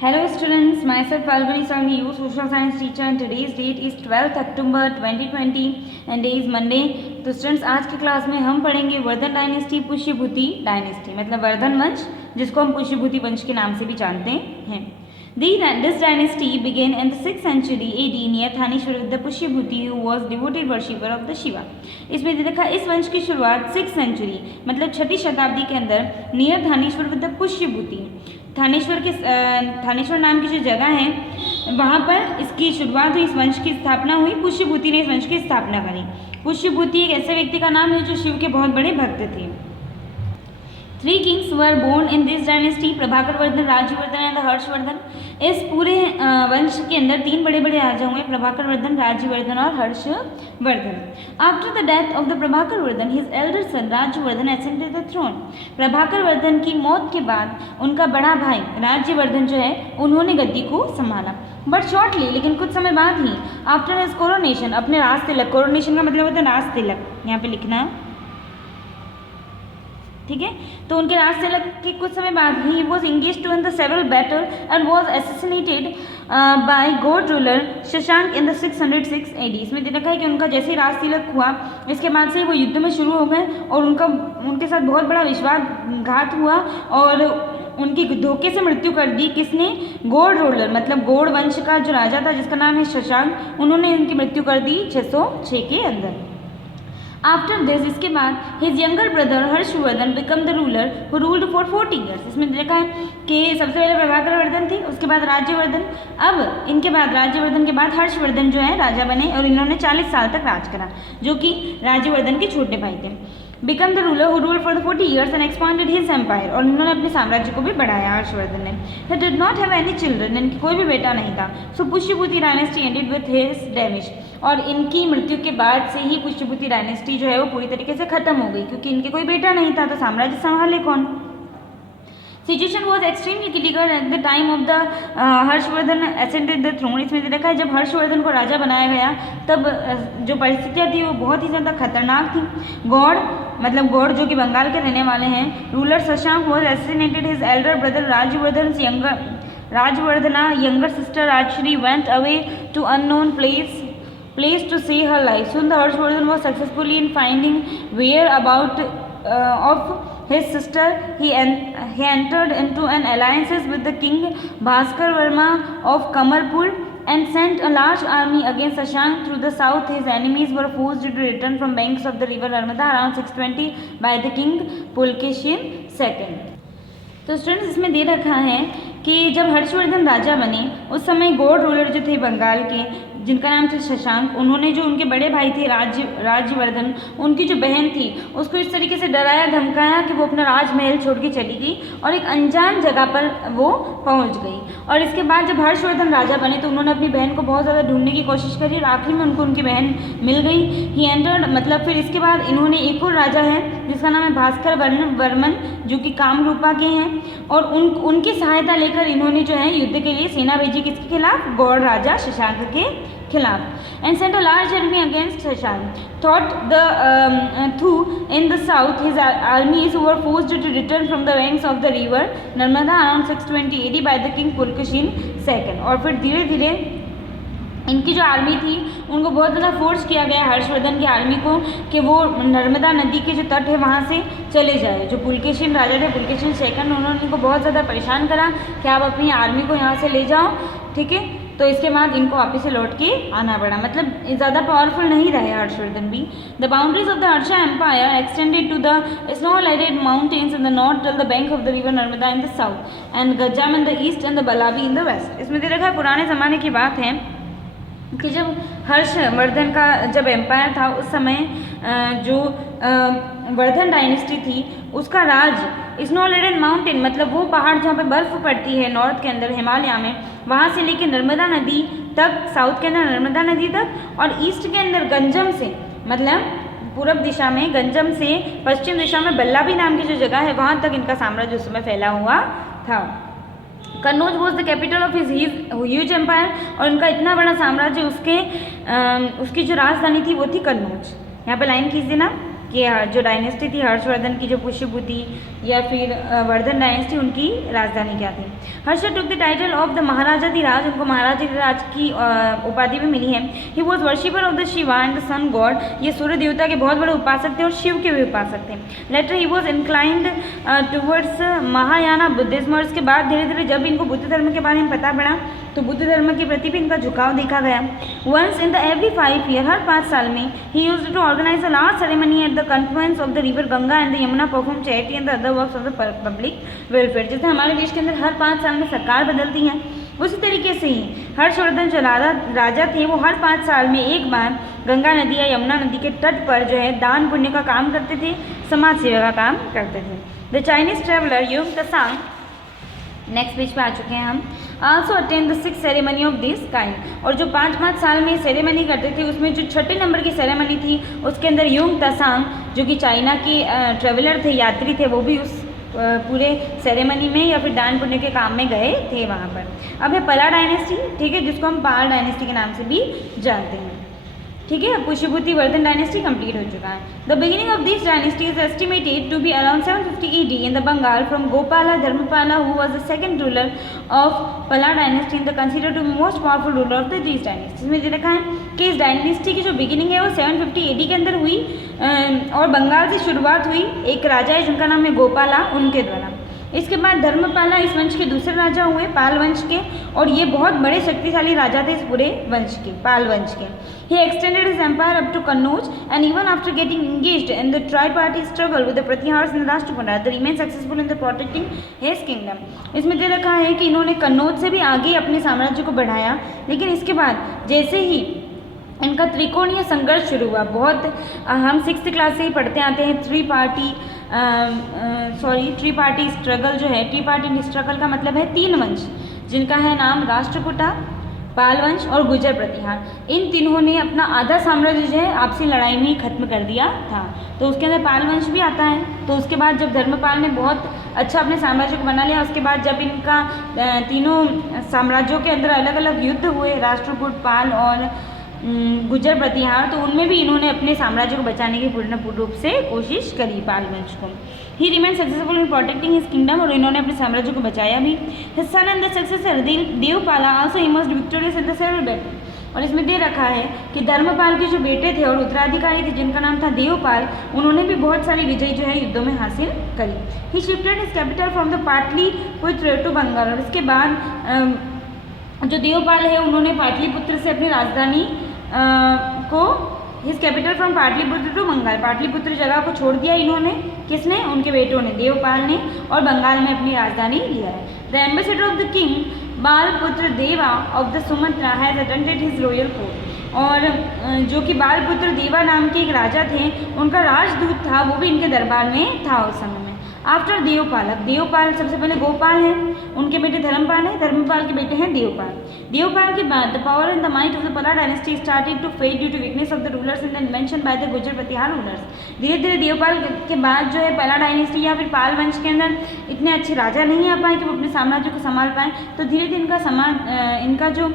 Hello students, myself Falguni Sanghi, your social science teacher and today's date is 12th October 2020 and day is Monday. तो students आज की class में हम पढ़ेंगे Vardhan dynasty Pushyabhuti dynasty मतलब वर्धन वंश जिसको हम पुष्यभूति वंश के नाम से भी जानते हैं. This dynasty began in the 6th century AD near Thanishwar with the Pushyabhuti who was devoted worshipper of the Shiva. इसमें देखा इस वंश की शुरुआत 6th सेंचुरी मतलब 6ठी शताब्दी के अंदर near Thaneshwar with the Pushyabhuti Thaneshwar नाम की जो जगह है वहाँ पर इसकी शुरुआत हुई. इस वंश की स्थापना हुई. पुष्यभूति ने इस वंश की स्थापना करी. पुष्यभूति एक ऐसे व्यक्ति का नाम है जो शिव के बहुत बड़े भक्त थे. 3 kings were born in this dynasty, Prabhakar Vardhan, Rajyavardhan and Harshvardhan. इस पूरे वंश के अंदर 3 बड़े बड़े राजा हुए, प्रभाकर वर्धन, राज्यवर्धन और Harshvardhan. After the death of the Prabhakar Vardhan his elder son Rajyavardhan ascended the throne. Prabhakar Vardhan की मौत के बाद उनका बड़ा भाई राज्यवर्धन जो है उन्होंने गद्दी को संभाला. बट शॉर्टली लेकिन कुछ समय बाद ही आफ्टर हिज कोरोनेशन अपने राज तिलक, कोरोनेशन का मतलब होता है राज तिलक, यहाँ पे लिखना ठीक है. तो उनके राज तिलक के कुछ समय बाद ही was engage to in the several battle and was assassinated by Gaud ruler Shashank in the 606 AD. इसमें दे रखा है कि उनका जैसे ही राज तिलक हुआ इसके बाद से वो युद्ध में शुरू हो गए और उनके साथ बहुत बड़ा विश्वासघात हुआ और उनकी धोखे से मृत्यु कर दी. किसने? गौड़ रूलर मतलब गौड़ वंश का जो राजा था जिसका नाम है शशांक, उन्होंने उनकी मृत्यु कर दी 606 के अंदर. आफ्टर दिस इसके बाद his younger brother Harshvardhan become the ruler who ruled for 40 years. इसमें देखा है कि सबसे पहले प्रभाकर वर्धन थे, उसके बाद राज्यवर्धन, अब इनके बाद राज्यवर्धन के बाद हर्षवर्धन जो है राजा बने और इन्होंने 40 साल तक राज करा जो कि राज्यवर्धन के छोटे भाई थे. Became the ruler who ruled for the 40 years and expanded his empire. और इन्होंने अपने साम्राज्य को भी बढ़ाया हर्षवर्धन ने. He did not have any children, इनकी कोई भी बेटा नहीं था. So Pushyabhuti dynasty ended with his damage. और इनकी मृत्यु के बाद से ही पुष्यभूति डायनेस्टी जो है वो पूरी तरीके से खत्म हो गई क्योंकि इनके कोई बेटा नहीं था तो साम्राज्य संभाले कौन. Situation was extremely critical at the time of the Harshavardhana ascended the throne. इसमें देखा है जब हर्षवर्धन को राजा बनाया गया तब जो परिस्थितियाँ थी वो बहुत ही ज़्यादा खतरनाक थी. गौड़ मतलब गौड़ जो कि बंगाल के रहने वाले हैं. Ruler Shashank was assassinated his elder brother Rajyavardhana younger sister Rajshri went away to unknown place to see her life. Soon the Harshvardhan was successfully in finding whereabout of his sister. He entered into an alliances with the king Bhaskar Varma of Kamarpur and sent a large army against Shashank through the south. His enemies were forced to return from banks of the river Narmada around 620 by the king Pulkeshin II. तो students इसमें दे रखा है कि जब हर्षवर्धन राजा बने उस समय गौड़ रूलर जो थे बंगाल के जिनका नाम था शशांक, उन्होंने जो उनके बड़े भाई थे राज्यवर्धन, उनकी जो बहन थी उसको इस तरीके से डराया धमकाया कि वो अपना राजमहल छोड़ के चली गई और एक अनजान जगह पर वो पहुंच गई. और इसके बाद जब हर्षवर्धन राजा बने तो उन्होंने अपनी बहन को बहुत ज़्यादा ढूंढने की कोशिश करी और आखिर में उनको उनकी बहन मिल गई. ही एंटर्ड मतलब फिर इसके बाद इन्होंने एक और राजा है जिसका नाम है भास्कर वर्मन जो कि कामरूपा के हैं और उनकी सहायता लेकर इन्होंने जो है युद्ध के लिए सेना भेजी. किसके खिलाफ? गौड़ राजा शशांक के खिलाफ. And sent a large army against Shashank. Thought the through in the south his armies were forced to return from the banks of the river Narmada around 620 AD by the king Pulakeshin II. और फिर धीरे धीरे इनकी जो आर्मी थी उनको बहुत ज़्यादा फोर्स किया गया हर्षवर्धन की आर्मी को कि वो नर्मदा नदी के जो तट है वहाँ से चले जाए. जो पुलकेशिन राजा थे पुलकेशिन II उन्होंने इनको बहुत ज़्यादा परेशान करा कि आप अपनी आर्मी को यहाँ से ले जाओ. ठीक है, तो इसके बाद इनको वापस से लौट के आना पड़ा. मतलब ज़्यादा पावरफुल नहीं रहे हर्षवर्धन भी. The boundaries of the Harsha empire extended to the snow lighted mountains in the north till the bank of the river Narmada in the south and Ganjam in the east and the Valabhi in the west. इसमें दे रखा है पुराने ज़माने की बात है कि जब हर्षवर्धन का जब एम्पायर था उस समय जो वर्धन डायनेस्टी थी उसका राज स्नो-लाइटेड माउंटेन मतलब वो पहाड़ जहाँ पे बर्फ़ पड़ती है नॉर्थ के अंदर हिमालय में, वहाँ से लेकर नर्मदा नदी तक, साउथ के अंदर नर्मदा नदी तक और ईस्ट के अंदर गंजम से मतलब पूरब दिशा में गंजम से पश्चिम दिशा में बल्लाभी नाम की जो जगह है वहाँ तक इनका साम्राज्य उस समय फैला हुआ था. Kannauj was the capital of his huge empire. और उनका इतना बड़ा साम्राज्य उसकी जो राजधानी थी वो थी कन्नौज. यहाँ पे लाइन खींच देना. कि जो डायनेस्टी थी हर्षवर्धन की, जो पुष्यभूति या फिर वर्धन डायनेस्टी, उनकी राजधानी क्या थी। Harsha took the title of the Maharajadhiraj, उनको महाराजाधिराज की उपाधि भी मिली है। He was worshipper of the Shiva and the sun god, ये सूर्य देवता के बहुत बड़े उपासक थे और शिव के भी उपासक थे। Later he was inclined towards Mahayana Buddhism, और इसके बाद धीरे धीरे जब इनको बुद्ध धर्म के बारे में पता पड़ा तो बुद्ध धर्म के प्रति भी इनका झुकाव देखा गया। Once in the every 5 year, हर 5 साल में, he used to organise a large ceremony at the confluence of the river Ganga and the Yamuna, perform charity and the other works of the public welfare. जैसे हमारे देश के अंदर हर 5 साल में सरकार बदलती है, उसी तरीके से ही हर्षवर्धन जो राजा थे वो हर 5 साल में एक बार गंगा नदी या यमुना नदी के तट पर जो है दान पुण्य का काम करते थे, समाज सेवा का काम करते थे। The Chinese traveller Hiuen Tsang, next page पे आ चुके हैं हम, also attend the 6th ceremony of this kind, और जो 5-5 साल में सेरेमनी करते थे उसमें जो 6ठे नंबर की सेरेमनी थी उसके अंदर युंग त्सांग जो कि चाइना के ट्रेवलर थे, यात्री थे, वो भी उस पूरे सेरेमनी में या फिर दान पुण्य के काम में गए थे वहाँ पर। अब है पला डायनेस्टी, ठीक है, जिसको हम पाल डायनेस्टी के नाम से भी जानते हैं, ठीक है। पुष्यभूति वर्धन डायनेस्टी कंप्लीट हो चुका है। The beginning of this dynasty is estimated to be around 750 AD in the Bengal from Gopala Dharmapala who was the second ruler of Pala dynasty in the considered to most powerful ruler of the this dynasty. इसमें ये लिखा है कि इस dynasty की जो beginning है वो 750 AD के अंदर हुई और बंगाल से शुरुआत हुई। एक राजा है जिनका नाम है गोपाला, उनके द्वारा। इसके बाद धर्मपाला इस वंश के दूसरे राजा हुए, पाल वंश के, और ये बहुत बड़े शक्तिशाली राजा थे इस पूरे वंश के, पाल वंश के। He extended his empire up to Kannauj and even after getting engaged in the tri-party struggle with the Pratihars and the Rashtrakutas, they remained successful in the protecting his kingdom। इसमें दे रखा है कि इन्होंने कन्नौज से भी आगे अपने साम्राज्य को बढ़ाया, लेकिन इसके बाद जैसे ही इनका त्रिकोणीय संघर्ष शुरू हुआ, बहुत हम 6th क्लास से ही पढ़ते आते हैं, ट्री पार्टी स्ट्रगल जो है, ट्री पार्टी स्ट्रगल का मतलब है 3 वंश, जिनका है नाम राष्ट्रकूटा, पाल वंश और गुर्जर प्रतिहार। इन तीनों ने अपना आधा साम्राज्य जो है आपसी लड़ाई में ही खत्म कर दिया था, तो उसके अंदर पाल वंश भी आता है। तो उसके बाद जब धर्मपाल ने बहुत अच्छा अपने साम्राज्य को बना लिया, उसके बाद जब इनका तीनों साम्राज्यों के अंदर अलग अलग युद्ध हुए, राष्ट्रकूट, पाल और गुर्जर प्रतिहार, तो उनमें भी इन्होंने अपने साम्राज्य को बचाने की पूर्ण रूप से कोशिश करी, पाल वंश को। He remain successful in protecting his kingdom, और इन्होंने अपने साम्राज्य को बचाया भी। His son and the successor Devapala also emerged victorious in the several battle. और इसमें दे रखा है कि धर्मपाल के जो बेटे थे और उत्तराधिकारी थे जिनका नाम था देवपाल, उन्होंने भी बहुत सारी विजय जो है युद्धों में हासिल करी। He shifted his capital from the Pataliputra to Bengal, और इसके बाद जो देवपाल है उन्होंने पाटलिपुत्र से अपनी राजधानी को, his capital from Pataliputra to Bengal, Pataliputra जगह को छोड़ दिया इन्होंने, किसने, उनके बेटों ने, देवपाल ने, और बंगाल में अपनी राजधानी लिया है। The ambassador of the king Balaputra Deva of the Sumantra has attended his royal court, और जो कि बालपुत्र देवा नाम के एक राजा थे, उनका राजदूत था, वो भी इनके दरबार में था उस समय में। आफ्टर देवपाल, अब देवपाल सबसे पहले गोपाल हैं, उनके बेटे धर्मपाल हैं, धर्मपाल के बेटे हैं देवपाल। देवपाल के बाद the power and the might of the Pala dynasty started to fade due to weakness of the rulers and the invention by the Gurjara Pratihara rulers. धीरे धीरे देवपाल के बाद जो है पला डायनेस्टी या फिर पाल वंश के अंदर इतने अच्छे राजा नहीं आ पाए कि वो अपने साम्राज्य को संभाल पाए, तो धीरे धीरे इनका जो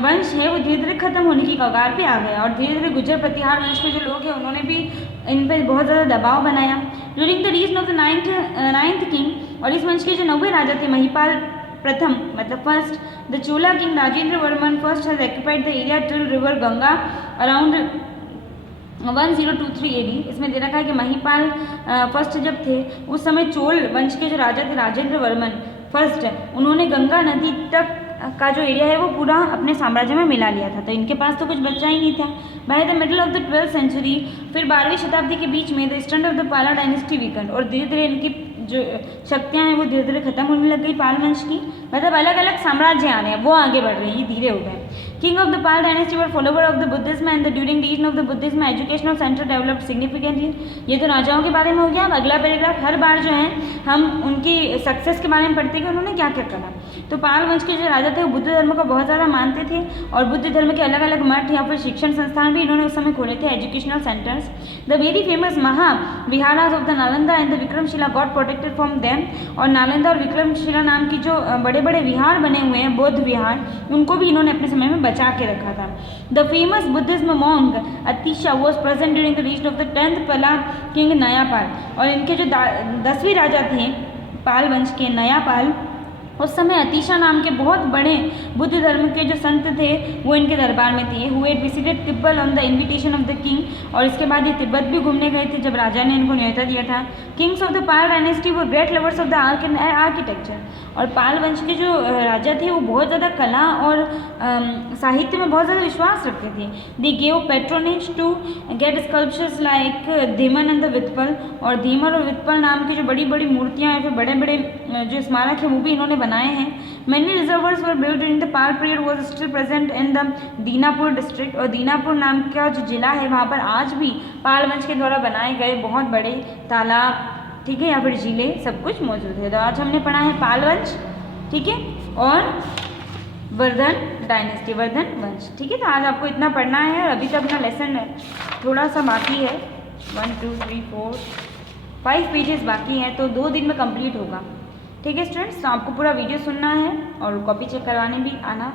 वंश है वो धीरे धीरे खत्म होने की कगार पे आ गया, और धीरे धीरे गुर्जर प्रतिहार वंश के जो लोग हैं उन्होंने भी इन पर बहुत ज़्यादा दबाव बनाया। During the region of the ninth king, और इस वंश के जो 90 राजा थे, महिपाल प्रथम मतलब first, the Chola king Rajendra Varman first has occupied the area till river Ganga around 1023 AD। इसमें दे रखा है कि महिपाल फर्स्ट जब थे उस समय चोल वंश के जो राजा थे राजेंद्र वर्मन फर्स्ट, उन्होंने गंगा नदी तक का जो एरिया है वो पूरा अपने साम्राज्य में मिला लिया था, तो इनके पास तो कुछ बचा ही नहीं था। By the middle of the 12th century, फिर 12वीं शताब्दी के बीच में the strength of the Pala dynasty weaken, और धीरे धीरे इनकी जो शक्तियाँ हैं वो धीरे धीरे खत्म होने लग गई पाल वंश की, मतलब अलग अलग साम्राज्य आ रहे हैं, वो आगे बढ़ रहे हैं, ये धीरे हो गए। King of the Pal dynasty were follower of the Buddhism and the during region of the Buddhism educational center developed significantly। ये तो राजाओं के बारे में हो गया। अब अगला पैराग्राफ, हर बार जो है हम उनकी सक्सेस के बारे में पढ़ते हैं कि उन्होंने क्या क्या करा। तो पाल वंश के जो राजा थे वो बुद्ध धर्म को बहुत ज़्यादा मानते थे, और बुद्ध धर्म के अलग अलग मठ या फिर शिक्षण संस्थान भी इन्होंने उस समय खोले थे, educational centres. The very famous Mahaviharas of the Nalanda and the Vikramashila got protected from them, और नालंदा और विक्रमशिला नाम की जो बड़े बड़े विहार बने हुए हैं, बौद्ध विहार, उनको भी इन्होंने अपने समय में बचा के रखा था। The famous Buddhism monk Atisha was present during the region of the 10th Pala king नयापाल। और इनके जो 10वीं राजा थे पाल वंश के नयापाल, उस समय अतिशा नाम के बहुत बड़े बुद्ध धर्म के जो संत थे वो इनके दरबार में थे। Who had visited Tibet on the invitation of the king. और इसके बाद ये तिब्बत भी घूमने गए थे जब राजा ने इनको न्योता दिया था। Kings of the Pala dynasty वो great lovers of the art and architecture. और पाल वंश के जो राजा थे वो बहुत ज़्यादा कला और साहित्य में बहुत ज़्यादा विश्वास रखते थे। They gave patronage to get sculptures like Dhiman and the Vitpala. और धीमन और वित्पल नाम की जो बड़ी बड़ी मूर्तियाँ या फिर बड़े बड़े जो स्मारक है वो भी इन्होंने बनाए हैं। Many reservoirs were built during the Pal period was still present in the Dinapur district. और दीनापुर नाम का जो जिला है वहाँ पर आज भी पाल वंश के द्वारा बनाए गए बहुत बड़े तालाब, ठीक है, या फिर झीलें सब कुछ मौजूद है। तो आज हमने पढ़ा है पाल वंश, ठीक है, और वर्धन डायनेस्टी, वर्धन वंश, ठीक है। तो आज आपको इतना पढ़ना है और अभी तक अपना लेसन थोड़ा सा बाकी है, 1 2 3 4 5 पेजेस बाकी हैं, तो 2 दिन में कंप्लीट होगा, ठीक है स्टूडेंट्स। तो आपको पूरा वीडियो सुनना है और कॉपी चेक करवाने भी आना